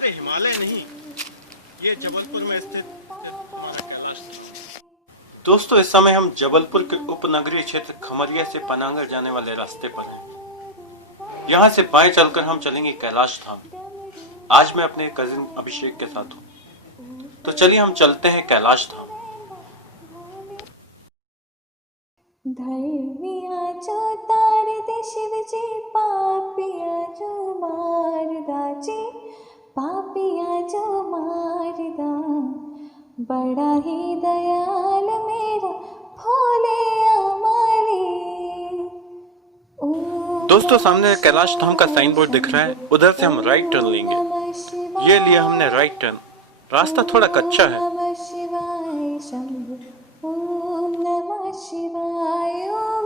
अरे हिमालय नहीं, ये जबलपुर में स्थित हमारा कैलाश। दोस्तों, इस समय हम जबलपुर के उपनगरीय क्षेत्र खमरिया से पनागर जाने वाले रास्ते पर हैं। यहाँ से बाएं चलकर हम चलेंगे कैलाश धाम। आज मैं अपने कजिन अभिषेक के साथ हूँ, तो चलिए हम चलते हैं कैलाश धाम। धर्मिया जो तार दे शिव जी, पापिया जो मारदा जी, पापिया जो मारदा, बड़ा ही दयाल मेरा भोले अमली। दोस्तों, सामने कैलाश धाम का साइन बोर्ड दिख रहा है, उधर से हम राइट टर्न लेंगे। ये लिया हमने राइट टर्न। रास्ता थोड़ा कच्चा है।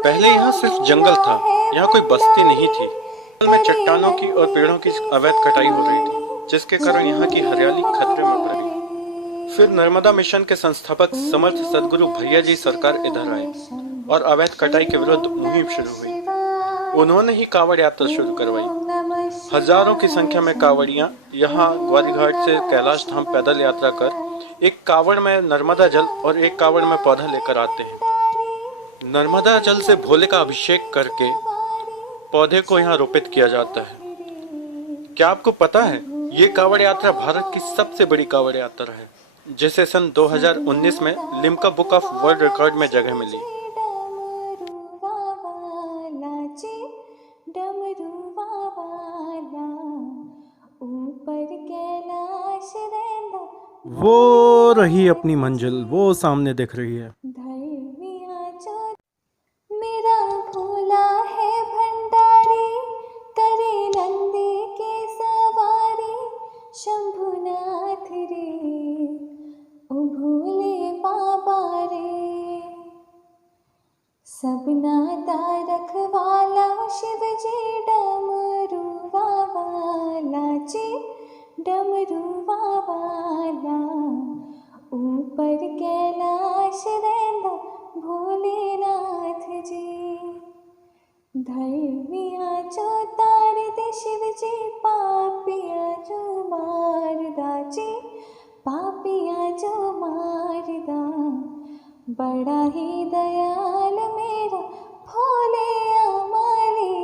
पहले यहाँ सिर्फ जंगल था, यहाँ कोई बस्ती नहीं थी। जंगल में चट्टानों की और पेड़ों की अवैध कटाई हो रही थी, जिसके कारण यहाँ की हरियाली खतरे में पड़ गई। फिर नर्मदा मिशन के संस्थापक समर्थ सदगुरु भैया जी सरकार इधर आए और अवैध कटाई के विरुद्ध मुहिम शुरू हुई। उन्होंने ही कांवड़ यात्रा शुरू करवाई। हजारों की संख्या में कांवड़ियां यहाँ ग्वारीघाट से कैलाश धाम पैदल यात्रा कर एक कांवड़ में नर्मदा जल और एक कांवड़ में पौधा लेकर आते हैं। नर्मदा जल से भोले का अभिषेक करके पौधे को यहाँ रोपित किया जाता है। क्या आपको पता है, ये कांवड़ यात्रा भारत की सबसे बड़ी कांवड़ यात्रा है, जिसे सन 2019 में Limca book of world record में जगह मिली। वो रही अपनी मंजिल, वो सामने दिख रही है। मेरा भोला है भंडारी, करे नंदी के सवारी, शंभुनाथ रे, ओ भोले बाबा रे। सबना रखवाला शिव जी, डमरू वाला जी, डमरू वाला, ऊपर कैलाश रहंदा भोलेनाथ जी। धर्मिया जो तार दे शिव जी, पापिया जो मारदा जी, पापिया जो मारदा, बड़ा ही दयाल मेरा भोले अमली।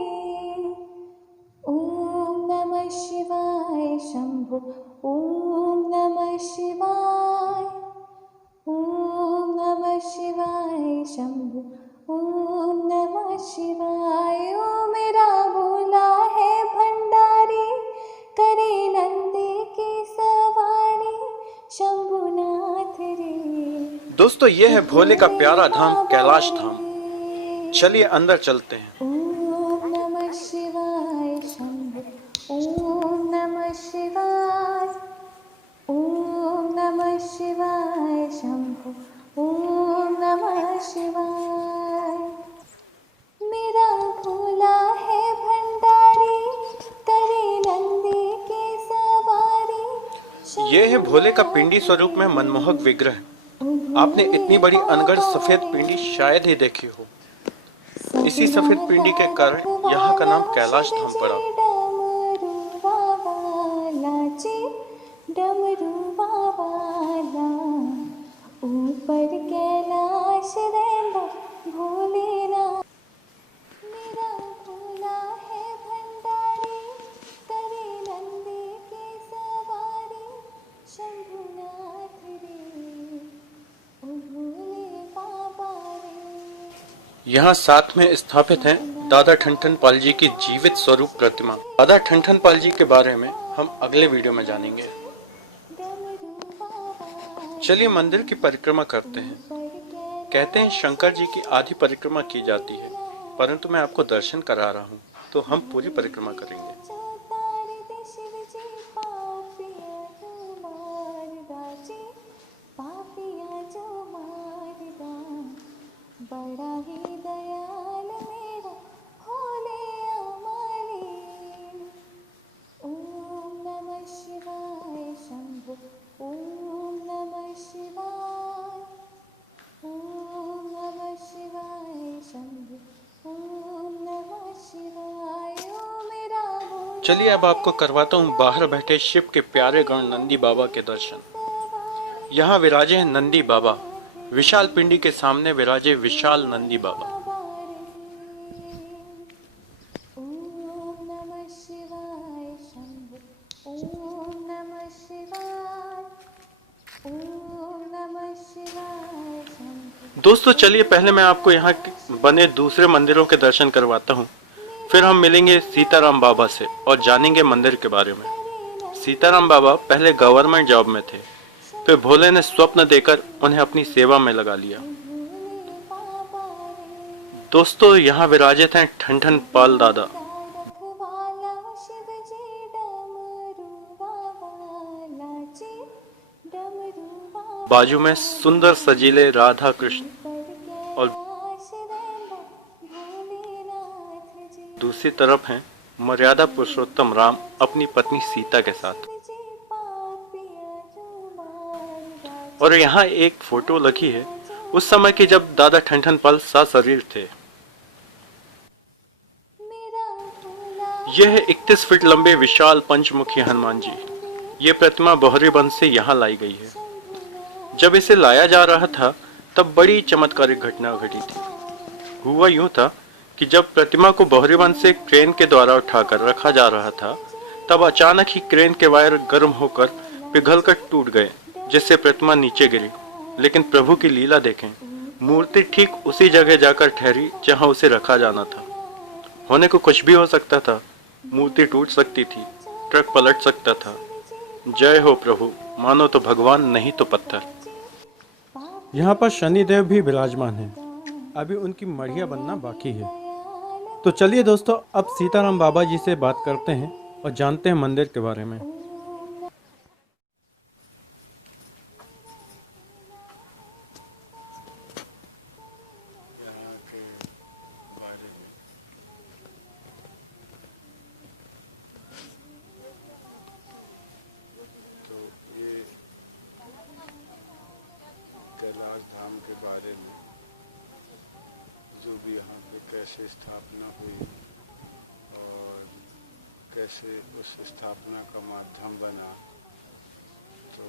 ओम नमः शिवाय शंभो, ओम नमः शिवाय, ओम नमः शिवाय शंभो, ओम नमः शिवाय। ओ मेरा भोला है भंडारी, करे नंदी की सवारी, शंभुनाथ रे। दोस्तों, ये है भोले का प्यारा धाम कैलाश धाम। चलिए अंदर चलते हैं। ओम नमः शिवाय शंभो, ओम नमः शिवाय, ओम नमः शिवाय शंभो, ओम नमः शिवाय। मेरा भोला है भंडारी, करे नंदी के सवारी। ये है भोले का पिंडी स्वरूप में मनमोहक विग्रह। आपने इतनी बड़ी अनगढ़ सफेद पिंडी शायद ही देखी हो। इसी सफेद पिंडी के कारण यहाँ का नाम कैलाश धाम पड़ा। डमरू वाला, ऊपर कैलाश रहंदा भोलेनाथ। मेरा भोला है भंडारी, करे नंदी के सवारी, शंभुनाथ रे, ओ भोले बाबा रे। यहाँ साथ में स्थापित है दादा ठनठन पाल जी की जीवित स्वरूप प्रतिमा। दादा ठनठन पाल जी के बारे में हम अगले वीडियो में जानेंगे। चलिए मंदिर की परिक्रमा करते हैं। कहते हैं शंकर जी की आधी परिक्रमा की जाती है, परंतु मैं आपको दर्शन करा रहा हूँ, तो हम पूरी परिक्रमा करेंगे। बड़ा ही दयाल मेरा भोले अमली। ओम नमः शिवाय शंभो, ओम नमः शिवाय, ओम नमः शिवाय शंभो, ओम नमः शिवाय। ओ मेरा चलिए अब आपको करवाता हूँ बाहर बैठे शिव के प्यारे गण नंदी बाबा के दर्शन। यहाँ विराजे हैं नंदी बाबा। विशाल पिंडी के सामने विराजे विशाल नंदी बाबा। ॐ नमः शिवाय शम्भो ॐ नमः शिवाय ॐ नमः शिवाय शम्भो दोस्तों चलिए पहले मैं आपको यहाँ ॐ के बने दूसरे मंदिरों के दर्शन करवाता हूँ। फिर हम मिलेंगे सीताराम बाबा से और जानेंगे मंदिर के बारे में। सीताराम बाबा पहले गवर्नमेंट जॉब में थे, फिर भोले ने स्वप्न देकर उन्हें अपनी सेवा में लगा लिया। दोस्तों यहाँ विराजित हैं ठन पाल दादा। रखवाला शिवजी डमरू वाला जी डमरू वाला बाजू में सुंदर सजीले राधा कृष्ण और कैलाश देंदा भोलेनाथ जी दूसरी तरफ हैं मर्यादा पुरुषोत्तम राम अपनी पत्नी सीता के साथ। शिवजी पापिया तुम्हारा और यहाँ एक फोटो लगी है उस समय की जब दादा ठन पाल सशरीर थे। मेरा भोला यह है 31 फीट लंबे विशाल पंचमुखी हनुमान जी। ये प्रतिमा बोहरीबंद से यहाँ लाई गई है। जब इसे लाया जा रहा था तब बड़ी चमत्कारिक घटना घटी थी। हुआ यूं था कि जब प्रतिमा को बोहरीबंद से क्रेन के द्वारा उठाकर रखा जा रहा था तब अचानक ही क्रेन के वायर गर्म होकर पिघलकर टूट गए, जिससे प्रतिमा नीचे गिरी। लेकिन प्रभु की लीला देखें, मूर्ति ठीक उसी जगह जाकर ठहरी जहां उसे रखा जाना था। होने को कुछ भी हो सकता था, मूर्ति टूट सकती थी, ट्रक पलट सकता था। जय हो प्रभु, मानो तो भगवान नहीं तो पत्थर। यहाँ पर शनिदेव भी विराजमान हैं। अभी उनकी मढ़िया बनना बाकी है। तो चलिए दोस्तों अब सीताराम बाबा जी से बात करते हैं और जानते हैं मंदिर के बारे में। कैलाश धाम के बारे में जो भी यहाँ पे कैसे स्थापना हुई और कैसे उस स्थापना का माध्यम बना, तो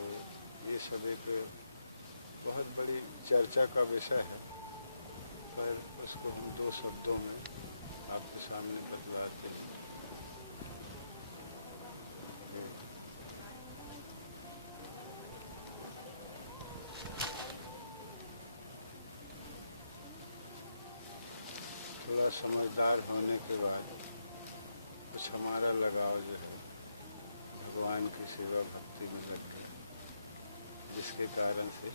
ये सब एक बहुत बड़ी चर्चा का विषय है। पर उसको हम 2 शब्दों में आपके सामने बतलाते हैं। थोड़ा समझदार होने के बाद कुछ हमारा लगाव जो है भगवान की सेवा भक्ति में लगता है, जिसके कारण से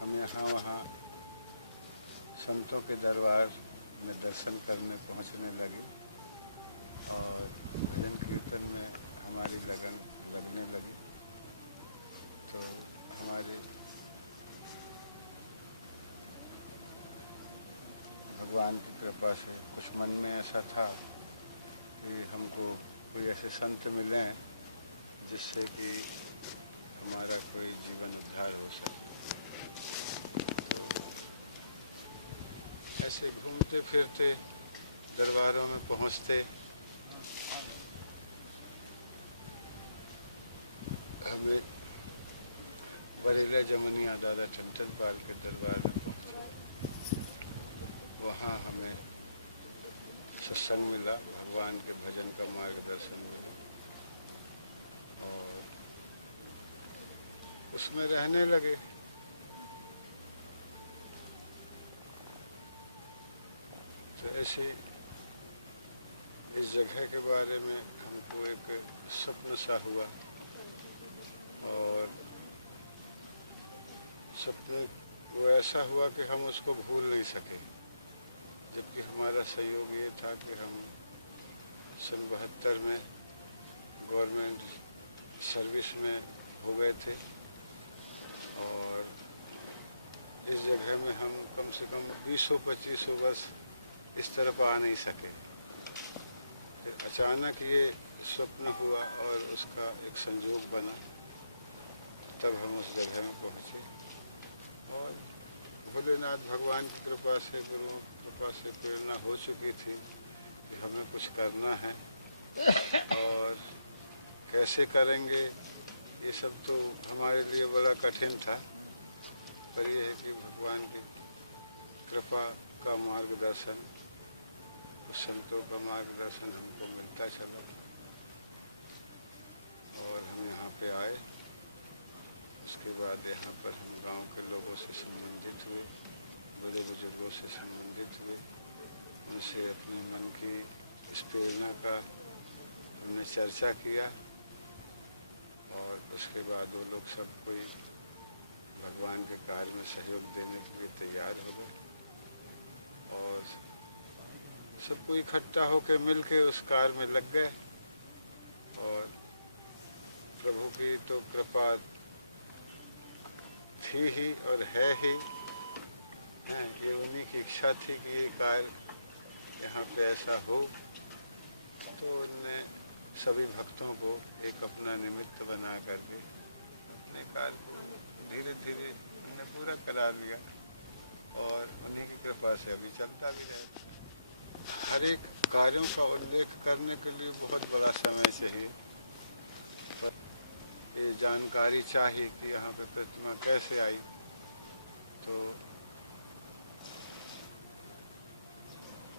हम यहाँ वहाँ संतों के दरबार में दर्शन करने पहुँचने लगे और भजन कीर्तन में हमारी लगन लगने लगी। तो हमारे भगवान की कृपा से कुछ मन में ऐसा था कि हमको कोई ऐसे संत मिले हैं जिससे कि हमारा कोई जीवन उद्धार हो सके। ऐसे घूमते फिरते दरबारों में पहुंचते हमें बरेला जमनिया दादा ठन पाल के दरबार में पहुंचे। वहाँ हमें सत्संग मिला, भगवान के भजन का मार्गदर्शन मिला और उसमें रहने लगे। तो ऐसे इस जगह के बारे में हमको एक स्वप्न सा हुआ और स्वप्न वो ऐसा हुआ कि हम उसको भूल नहीं सके। जबकि हमारा सहयोग ये था कि हम 72 में गवर्नमेंट सर्विस में हो गए थे और इस जगह में हम कम से कम 20-25 वर्ष इस तरफ आ नहीं सके। अचानक ये स्वप्न हुआ और उसका एक संयोग बना, तब हम उस जगह में पहुँचे और भोलेनाथ भगवान की कृपा से, गुरु कृपा से प्रेरणा हो चुकी थी कि हमें कुछ करना है, और कैसे करेंगे ये सब तो हमारे लिए बड़ा कठिन था। पर यह है कि भगवान की कृपा का मार्गदर्शन, संतों का मार्गदर्शन हमको मिलता चला, और हम यहाँ पे आए। उसके बाद यहाँ पर हम गांव के लोगों से संबंधित हुए, बड़े बुजुर्गों से संबंधित हुए, उनसे अपने मन की इस प्रेरणा का हमने चर्चा किया, और उसके बाद वो लोग सब कोई भगवान के कार्य में सहयोग देने के लिए तैयार हो गए, और सबको इकट्ठा होकर मिल के उस कार्य में लग गए। और प्रभु की तो कृपा थी ही और है ही, ये उन्हीं की इच्छा थी कि ये कार्य यहाँ पे ऐसा हो, तो उनने सभी भक्तों को एक अपना निमित्त बना करके अपने कार्य को धीरे धीरे उन्हें पूरा करा लिया, और उन्हीं की कृपा से अभी चलता भी है। हर एक कार्यों का उल्लेख करने के लिए बहुत बड़ा समय चाहिए, ये जानकारी चाहिए कि यहाँ पे प्रतिमा कैसे आई। तो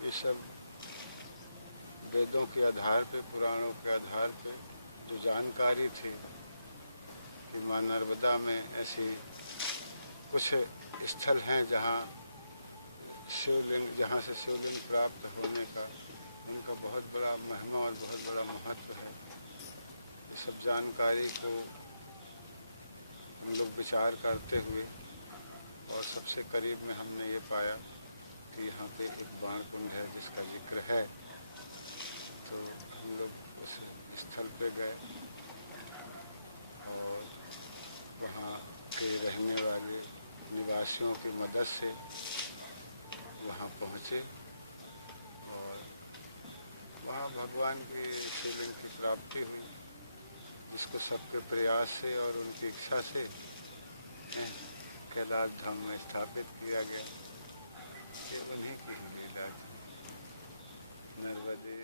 ये सब वेदों के आधार पे, पुराणों के आधार पे जो जानकारी थी कि माँ नर्मदा में ऐसी कुछ स्थल हैं जहाँ शिवलिंग, जहाँ से शिवलिंग प्राप्त होने का उनका बहुत बड़ा महिमा और बहुत बड़ा महत्व है। ये सब जानकारी को हम लोग विचार करते हुए, और सबसे करीब में हमने ये पाया कि यहाँ पे एक बाण कुंड है जिसका जिक्र है। तो हम लोग उस स्थल पे गए, और वहाँ के रहने वाले निवासियों की मदद से वहाँ पहुँचे, और वहाँ भगवान की शिवलिंग की प्राप्ति हुई, जिसको सबके प्रयास से और उनकी इच्छा से कैलाश धाम में स्थापित किया गया। ये उन्हीं की लीला है। नर्मदे